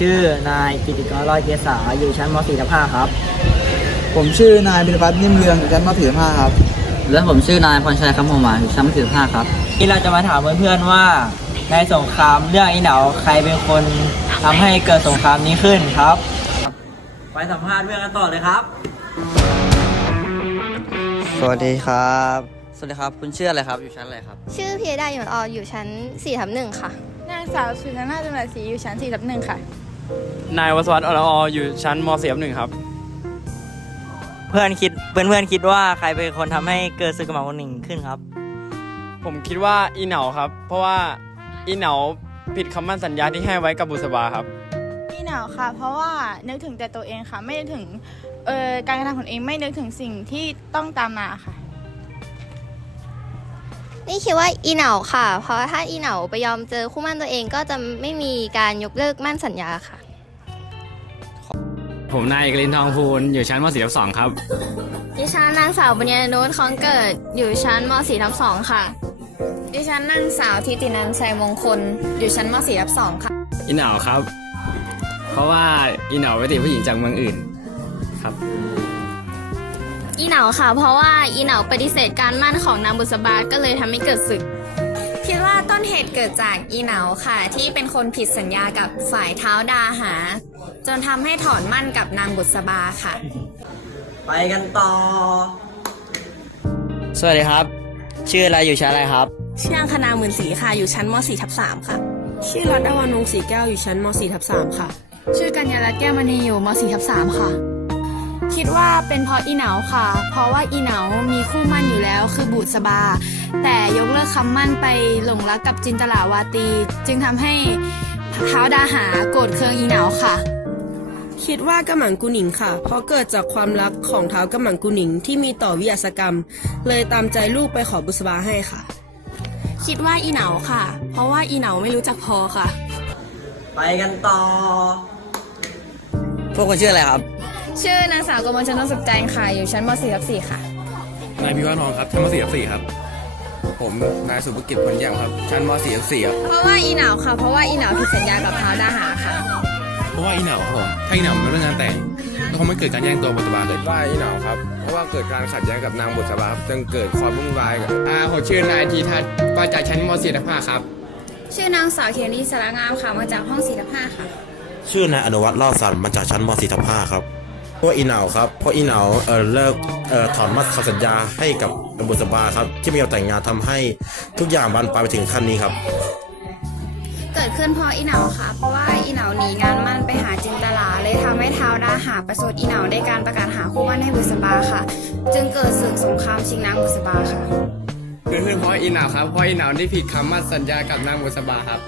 ชื่อนายกิติกรรอดเกษาอยู่ชั้นม .4 ทับ5ครับ ผมชื่อนายบินพัฒน์นิ่มเรืองอยู่ชั้นม .45 ครับ และผมชื่อนายพรชัยคำหงหมาอยู่ชั้นม .4 ทับ5ครับที่เราจะมาถามเพื่อนๆว่าในสงครามเรื่องอีเหนาใครเป็นคนทำให้เกิดสงครามนี้ขึ้นครับ ไปสัมภาษณ์เพื่อนกันต่อเลยครับ สวัสดีครับ สวัสดีครับ คุณชื่ออะไรครับ อยู่ชั้นอะไรครับ ชื่อพิยดาหยวนอออยู่ชั้น4ทับหนึ่งค่ะ นางสาวสุนันท์จำรัดศรีอยู่ชั้น4ทับหนึ่งค่ะ นายวสวัสดิ์อรออยู่ชั้นม .4 หนึ่งครับ เพื่อนคิดเพื่อนเพื่อนๆคิดว่าใครเป็นคนทำให้เกิดศึกกระหม่อมหนึ่งขึ้นครับ ผมคิดว่าอีเหนาครับ เพราะว่าอีเหนาผิดคำมั่นสัญญาที่ให้ไว้กับบุษบาครับ พี่หนาวค่ะ เพราะว่านึกถึงแต่ตัวเองค่ะ ไม่นึกถึงเอ่อการกระทำของเองไม่นึกถึงสิ่งที่ต้องตามมาค่ะ นี่คิดว่าอีเหนาค่ะ เพราะถ้าอีเหนาไปยอมเจอคู่มั่นตัวเองก็จะไม่มีการยกเลิกมั่นสัญญาค่ะ ผมนายเอกลินทองพูนอยู่ชั้นม .4 ทับ2ครับ ดิฉันนางสาวบุญญานุชของเกิดอยู่ชั้นม .4 ทับ2ค่ะ ดิฉันนางสาวทิตินันชัยมงคล อยู่ชั้นม .4 ทับ2ค่ะ อีเหนาครับ เพราะว่าอีเหนาไปติดผู้หญิงจากเมืองอื่นครับ อีเหนาค่ะ เพราะว่าอีเหนาปฏิเสธการมั่นของนางบุษบาก็เลยทำให้เกิดศึก คิดว่าต้นเหตุเกิดจากอีเหนาค่ะ ที่เป็นคนผิดสัญญากับฝ่ายเท้าดาหา จนทำให้ถอนมั่นกับนางบุษบาค่ะ ไปกันต่อ สวัสดีครับ ชื่ออะไรอยู่ชั้นอะไรครับ ชื่ออังคณาหมื่นศรีค่ะ อยู่ชั้นม .4 ทับ3ค่ะ ชื่อรัตดาวานงศรีแก้วอยู่ชั้นม .4 ทับ3ค่ะ ชื่อกัญญาลัตน์แก้วมณีอยู่ม .4 ทับ3ค่ะ คิดว่าเป็นเพราะอีเหนาค่ะ เพราะว่าอีเหนามีคู่มั่นอยู่แล้วคือบุษบา แต่ยกเลิกคำมั่นไปหลงรักกับจินตลาวาตี จึงทำให้เท้าวดาหาโกรธเคืองอีเหนาค่ะ คิดว่ากำหมังกุหนิงค่ะ เพราะเกิดจากความรักของเท้าวกำหมังกุหนิงที่มีต่อวิยาสกรรม เลยตามใจลูกไปขอบุษบาให้ค่ะ คิดว่าอีเหนาค่ะ เพราะว่าอีเหนาไม่รู้จักพอค่ะ ไปกันต่อ พวกคุณชื่ออะไรครับ ชื่อนางสาวกมลชนกสุขใจค่ะ อยู่ชั้นม .4 ทับ4ค่ะ นายพิวัฒน์ทองครับชั้นม .4 ทับ4ครับ ผมนายสุภกิจผลแย้มครับ ชั้นม .4 ทับ4ครับเพราะว่าอีเหนาค่ะ เพราะว่าอีเหนาผิดสัญญากับเท้าวดาหาค่ะ เพราะว่าอีเหนาครับผมถ้าอีเหนาไม่เรื่องงานแต่งก็คงไม่เกิดการแย่งตัวบุษบาเกิดว่าอีเหนาครับ เพราะว่าเกิดการขัดแย้งกับนางบุษบาครับจึงเกิดความวุ่นวายกับอ่าผมชื่อนายทีทัศน์มาจากชั้นม .4 ทับ5ครับ ชื่อนางสาวเขียนดีสารงามค่ะ มาจากห้อง4ทับ5ค่ะ ชื่อนายอนุวัฒน์ลอดสันมาจากชั้นม .4 ทับ5ครับเพราะ ว่าอีเหนาครับเพราะอีเหนาเอ่อเลิกเอ่อถอนมัดคำสัญญาให้กับบุษบาครับ ที่ไม่ยอมแต่งงานทำให้ทุกอย่างบานปลายไปถึงขั้นนี้ครับ เกิดขึ้นเพราะอีเหนาค่ะ เพราะว่าอีเหนาหนีงานมั่นไปหาจินตลาเลยทำให้ท้าวดาหาประสูติอีเหนาได้การประกาศหาคู่มั่นให้บุษบาค่ะ จึงเกิดศึกสงครามชิงนางบุษบาค่ะ เกิดขึ้นเพราะอีเหนาครับเพราะอีเหนาได้ผิดคำมั่นสัญญากับนางบุษบาครับ